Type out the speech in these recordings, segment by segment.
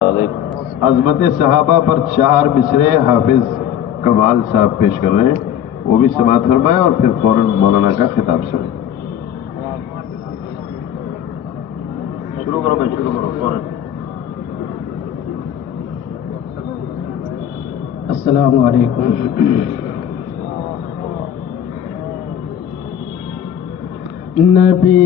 عظمت صحابہ پر 4 مصرے حافظ کمال صاحب پیش کر رہے ہیں، وہ بھی سماعت فرمائیں اور پھر فوراً مولانا کا خطاب سنیں۔ شروع کرو بھائی، شروع کرو فوراً۔ السلام علیکم۔ نبی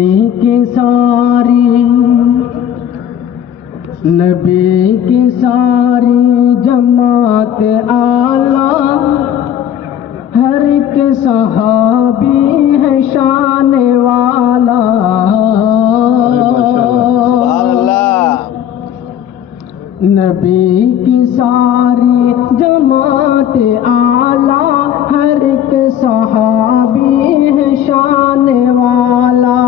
کی ساری جماعت اعلیٰ، ہر ایک صحابی ہے شان والا۔ نبی کی ساری جماعت اعلیٰ، ہر ایک صحابی ہے شان والا۔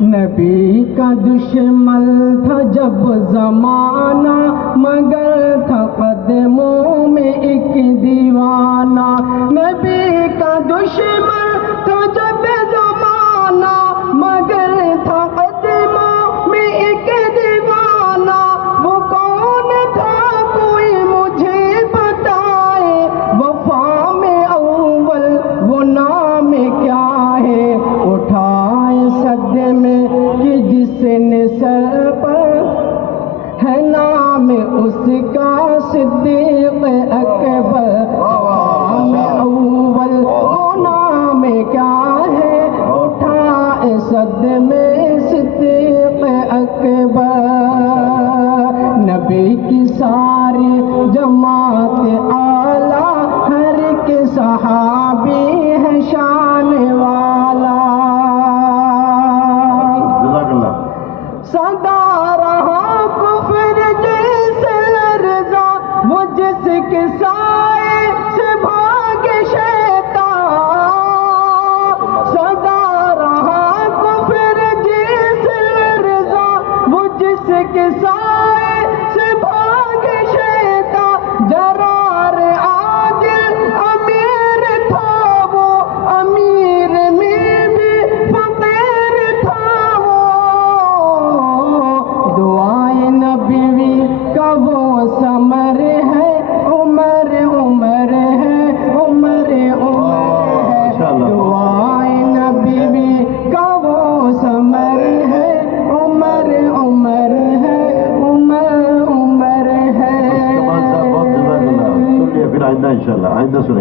نبی کا دشمن تھا جب زمانہ، مگر تھا قدموں میں ایک دیوانہ۔ نبی کا دشمن تھا جب زمانہ، مگر تھا قدموں میں ایک دیوانہ۔ وہ کون تھا کوئی مجھے بتائے، وفا میں اول وہ نام کیا ہے؟ اٹھائے صدے میں کہ جس نے سر پر ہے نام اس کا صدیق اکبر۔ نام اول وہ نام کیا ہے؟ اٹھائے صدے میں صدیق اکبر۔ نبی کی ساری جماعت اعلیٰ، ہر ایک صحابی ہے شان والا۔ جزاک اللہ۔ سدا رہا